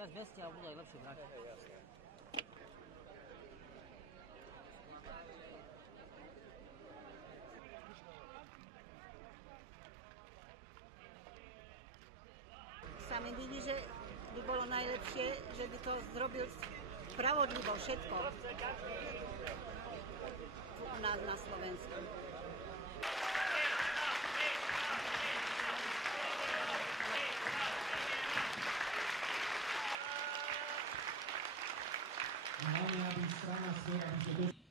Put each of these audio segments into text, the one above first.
viac vesti a budú aj lepšie brať. Sa mi vidí, že by bolo najlepšie, že by to zrobil spravodlivo všetko u nás na Slovensku.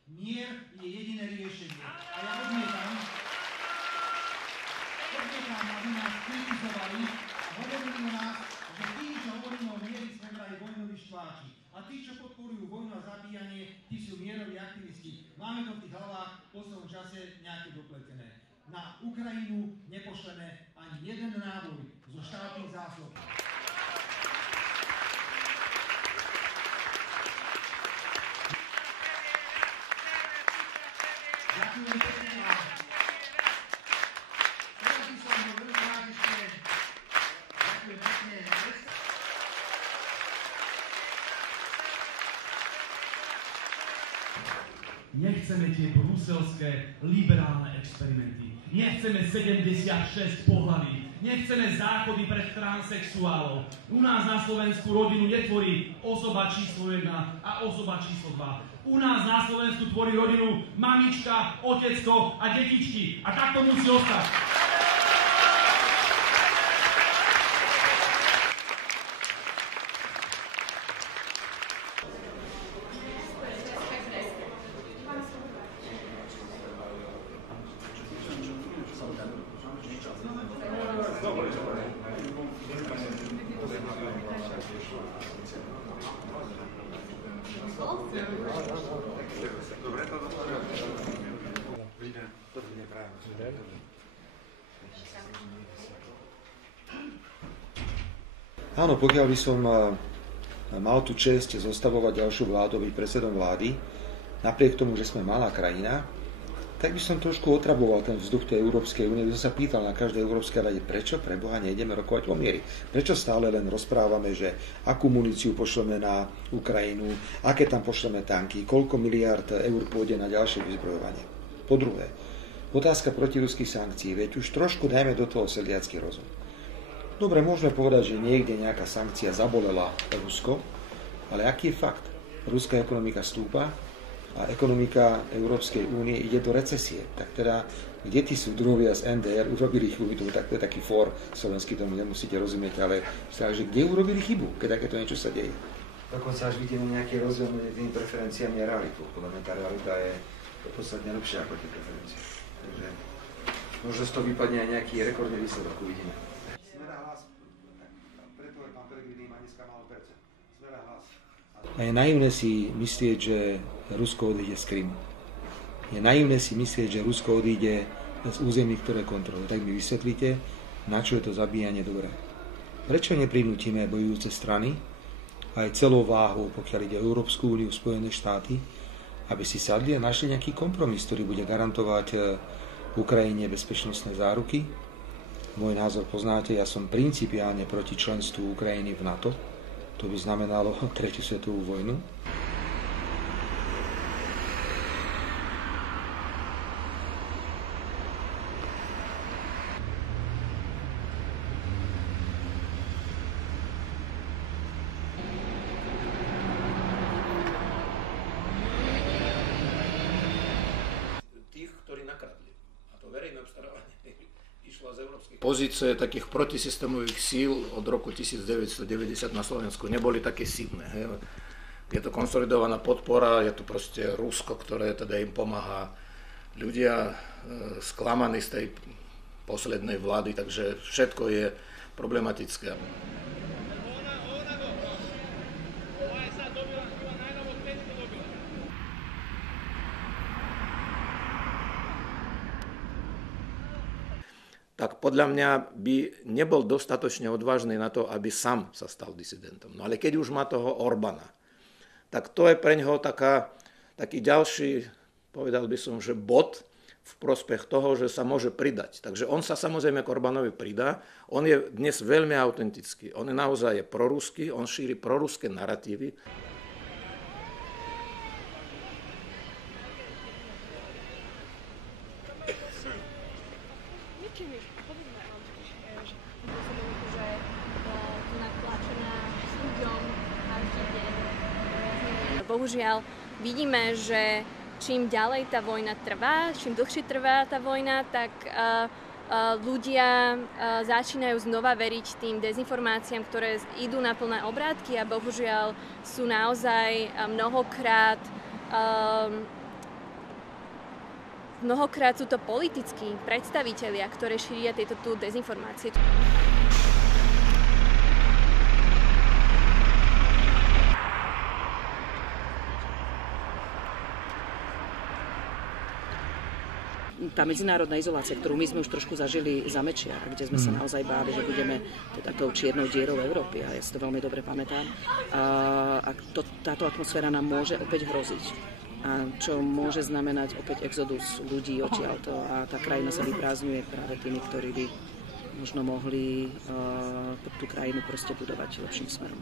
Mier je jediné riešenie. A ja odmietam, aby nás kritizovali a hovorili o nás, že tí, čo hovoríme o mieri, sme vraj vojnoví štváči. A tí, čo podporujú vojnu a zabíjanie, tí sú mieroví aktivisti. Máme to v tých hlavách v poslednom čase nejaké dopletené. Na Ukrajinu nepošleme ani jeden náboj zo štátnych zásob. Ďakujem pekne vám. Teraz by som bol veľmi rád ešte. Ďakujem pekne. Nechceme tie bruselské liberálne experimenty. Nechceme 76 pohlaví. Nechceme zákony pre transsexuálov. U nás na Slovensku rodinu netvorí osoba číslo 1 a osoba číslo 2. U nás na Slovensku tvorí rodinu mamička, otecko a detičky. A tak to musí ostať. Áno, pokiaľ by som mal tú česť zostavovať ďalšiu vládu, byť predsedom vlády, napriek tomu, že sme malá krajina, tak by som trošku otravoval ten vzduch tej Európskej únie. By som sa pýtal na každej Európskej rade, prečo pre Boha nejdeme rokovať o miery? Prečo stále len rozprávame, že akú muníciu pošleme na Ukrajinu, aké tam pošleme tanky, koľko miliárd eur pôjde na ďalšie vyzbrojovanie? Po druhé, otázka protiruských sankcií, veď už trošku dajme do toho sedliacky rozum. Dobre, môžeme povedať, že niekde nejaká sankcia zabolela Rusko, ale aký je fakt? Ruská ekonomika stúpa a ekonomika Európskej únie ide do recesie. Tak teda, kde tí súdruhovia z NDR urobili chybu, tak to je taký fór slovenský, tomu nemusíte rozumieť, ale že kde urobili chybu, keď takéto niečo sa deje? Dokonca až vidíme nejaký rozdiel medzi tými preferenciami a realitou. Podľa mňa tá realita je podstatne lepšia ako tie preferencie. Takže možno z toho vypadne aj nejaký rekordný výsledok, uvidíme. A je naivné si myslieť, že Rusko odíde z Krymu. Je naivné si myslieť, že Rusko odíde z území, ktoré kontroluje. Tak mi vysvetlíte, na čo je to zabíjanie dobré. Prečo neprinútime bojujúce strany, aj celou váhu, pokiaľ ide o Európsku úniu, Spojené štáty, aby si sadli a našli nejaký kompromis, ktorý bude garantovať Ukrajine bezpečnostné záruky. Môj názor poznáte, ja som principiálne proti členstvu Ukrajiny v NATO. To by znamenalo tretiu svetovú vojnu. Tých, ktorí nakradli. A to verejné obstarávanie išlo z európskych pozície takých protisystémových síl od roku 1990 na Slovensku neboli také silné. Je to konsolidovaná podpora, je to proste Rusko, ktoré teda im pomáha. Ľudia sklamaní z tej poslednej vlády, takže všetko je problematické. Tak podľa mňa by nebol dostatočne odvážny na to, aby sám sa stal disidentom. No ale keď už má toho Orbána, tak to je pre ňoho taký ďalší, povedal by som, že bod, v prospech toho, že sa môže pridať. Takže on sa samozrejme k Orbánovi pridá. On je dnes veľmi autentický. On je naozaj proruský, on šíri proruské naratívy. Bohužiaľ vidíme, že čím ďalej tá vojna trvá, čím dlhšie trvá tá vojna, tak ľudia začínajú znova veriť tým dezinformáciám, ktoré idú na plné obrátky a bohužiaľ sú naozaj mnohokrát sú to politickí predstavitelia, ktoré šíria tieto dezinformácie. Tá medzinárodná izolácia, ktorú my sme už trošku zažili za Mečiara, kde sme sa naozaj báli, že budeme teda tou čiernou dierou Európy, a ja si to veľmi dobre pamätám. A táto atmosféra nám môže opäť hroziť. A čo môže znamenať opäť exodus ľudí odtiaľto a tá krajina sa vyprázdňuje práve tými, ktorí by možno mohli tú krajinu proste budovať lepším smerom.